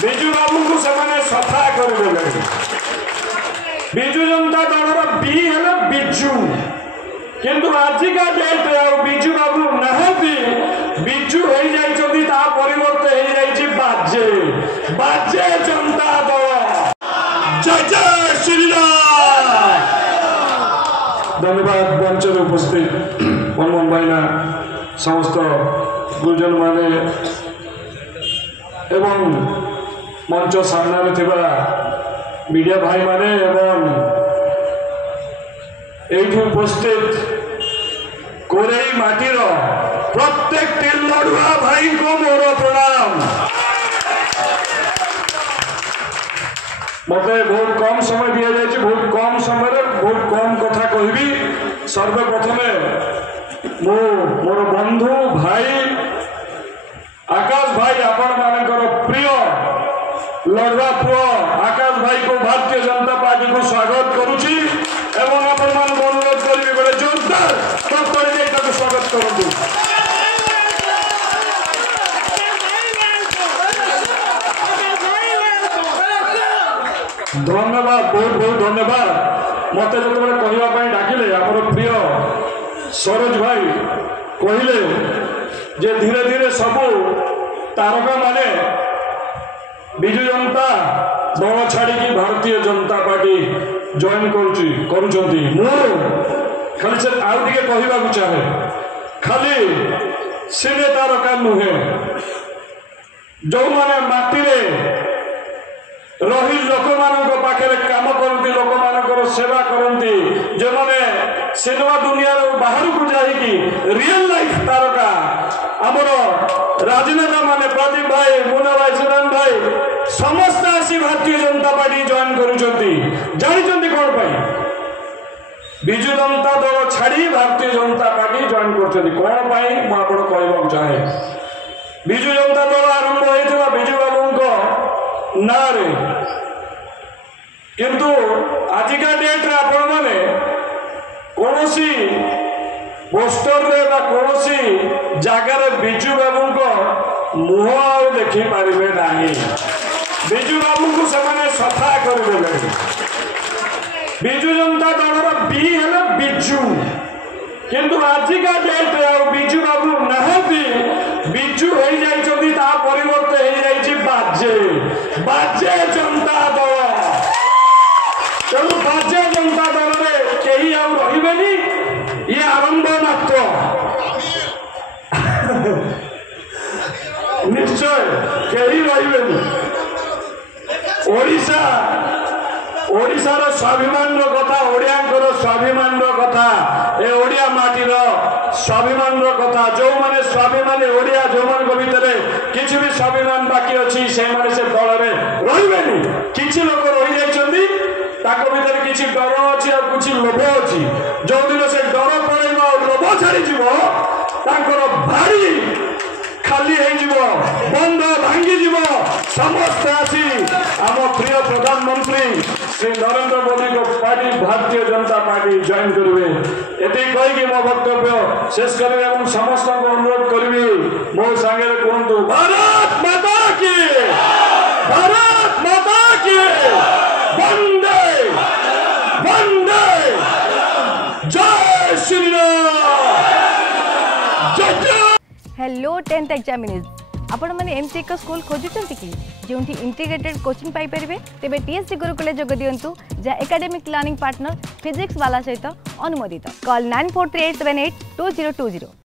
विजु बाबू को से सफा कर विजु जनता दल बी है बिजु किंतु आजिका डेट विजु बाबू नहांती बिजु हो जाता परिवर्ते हो बाजे बाजे जनता दल जय जय श्री राम। धन्यवाद मंच उपस्थित मनमोहन भाईना समस्त गुरुजन माने एवं मंच सामने थिबा मीडिया भाई माने एवं एठी उपस्थित कोरेई माटीर प्रत्येक लड़ुआ भाई को मोर प्रणाम। मत बहुत कम समय दि जाए बहुत कम समय बहुत कम कथा कहबी। सर्वप्रथम मोर बंधु भाई आकाश भाई आपण मानकर प्रिय लड़ुआ पुओ आकाश भाई को भारतीय जनता पार्टी को स्वागत करुची एवं आपण मान अनुरोध करी बड़े जोरदार स्वागत करूँ। धन्यवाद बहुत बहुत धन्यवाद मत जो कहवाई डाकिले आम प्रिय सरोज भाई कहले जे धीरे धीरे सबू तारका माने विजु जनता दल छाड़ी भारतीय जनता पार्टी जॉइन करुँच खाली से आउ टे कहवा चाहे खाली सिने तारका नुहे जो मैंने माटी रही लोक पाखे काम करती लोक मान सेवा करती जो मैंने सिनेमा दुनिया बाहर को जाकि रियल लाइफ तारका आमर राजनेता माने प्रदीप भाई मुना भाई सुदान भाई समस्त आसी भारतीय जनता पार्टी जॉइन करुँच कौन पाई विजु जनता दल छाड़ी भारतीय जनता पार्टी जॉइन कर कौन पाई मुझे कहवाक चाहे विजु जनता दल आरंभ होता विजु बाबू ना किंतु आजिका डेट्रे आपण मैंने कौन पोस्टर कौन जगार विजु बाबू मुह आ देखी पारे ना विजु बाबू को से सफा कर विजु जनता दल बी है बिजु किंतु आजिका डेट्रे विजु बाबू नहांती बिजु हो जाता परिवर्ते हो बाजे बाजे जनता दल तेणु बाजे जनता दल में कहीं रही ये आरंभ मात्र निश्चय कहीं रही ओडिशार स्वाभिमान कथा ओडियांकर स्वाभिमान कथा ए ओडिया माटीर स्वाभिमान कथा जो माने स्वाभिमान ओडिया जो मान भितर किसी भी स्वाभिमान बाकी अच्छी से दल में रही किसी लोक रही जाइए भीतर किसी डर अच्छी और कुछ लोभ अच्छी जो दिन से डर पड़ेगा और लोभ छाड़ी भारी खाली बंद भांगी समस्त आसी आम प्रिय प्रधानमंत्री श्री नरेंद्र मोदी को party Bharatiya Janata party join करेंगे ये कहीकि मो वक्तव्य शेष करेंगे समस्त को अनुरोध करी मो सांगे कहतु भारत माता की वंदे वंदे जय श्री राम जय जय। हेलो 10th एग्जामिनीज आपण मैंने एमती एक स्कूल खोजुंट कि जो इंटीग्रेटेड कोचिंग पाई परिबे तेबे टीएससी गुरुकुल जोग दियंतु जहाँ एकेडमिक लर्निंग पार्टनर फिजिक्स वाला सहित अनुमोदित कॉल 9438782020।